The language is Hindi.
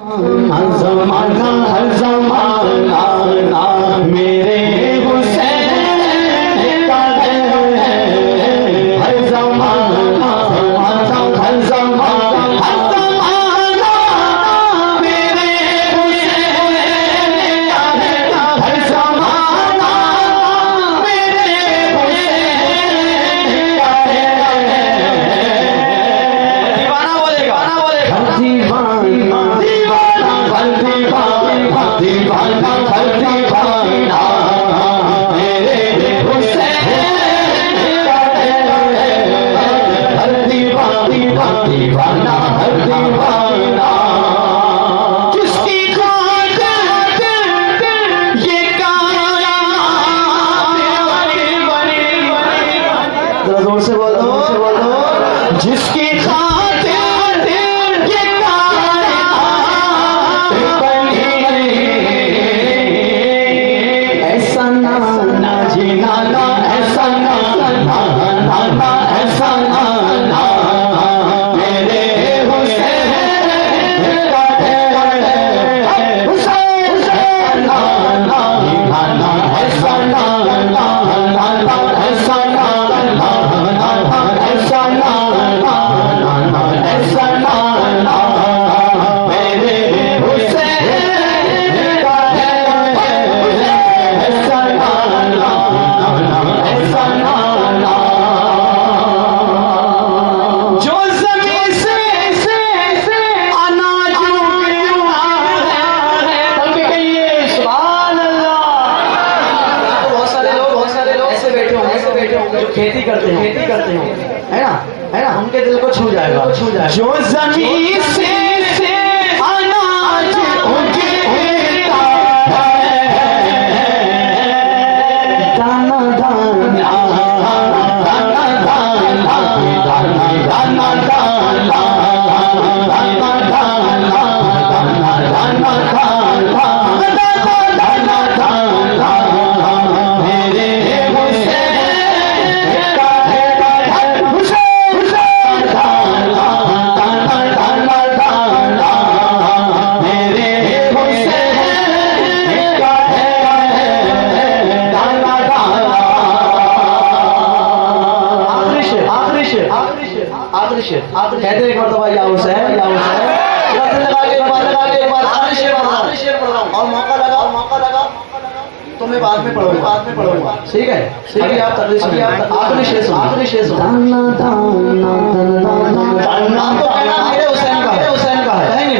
ज़माना हर ज़माना मेरे हुसैन का है, हर ज़माना हर ज़माना मेरे हुसैन का है, हर ज़माना मेरे हुसैन का है। दीवाना बोलेगा दीवाना दीवाना दीवाना मेरे हुसैन का है, हर दीवाना दीवाना हर दीवाना किसकी खातिर ये कायनात बनी। जरा जोर से बोलो जिसकी खातिर ये कायनात बनी। ऐसा ना जी नाना ऐसा ना ऐसा ना मेरे हुसैन का है, हुसैन नाना ऐसा ना ऐसा ना ऐसा ना ऐसा ना मेरे हुसैन का है, ऐसा ना ऐसा ना जो ज़मीन से अनाज उगता है। तब कहिए सुभान अल्लाह। बहुत सारे लोग ऐसे बैठे होंगे जो खेती करते हैं है ना उनके दिल को छू जाएगा। जो ज़मीन से अनाज उगता है, दाना दाना मेरे हुसैन का है, हुसैन मेरे हुसैन का है, आखिरी शेर कहते एक मरतबा या हुसैन लगा के एक बार आखिरी शेर पढ़ रहा हूं और मौका लगा तो मैं बाद में पढ़ूंगा ठीक है। अभी आप आखिरी शेर सुनो। नाम तो कहना मेरे हुसैन का है कहेंगे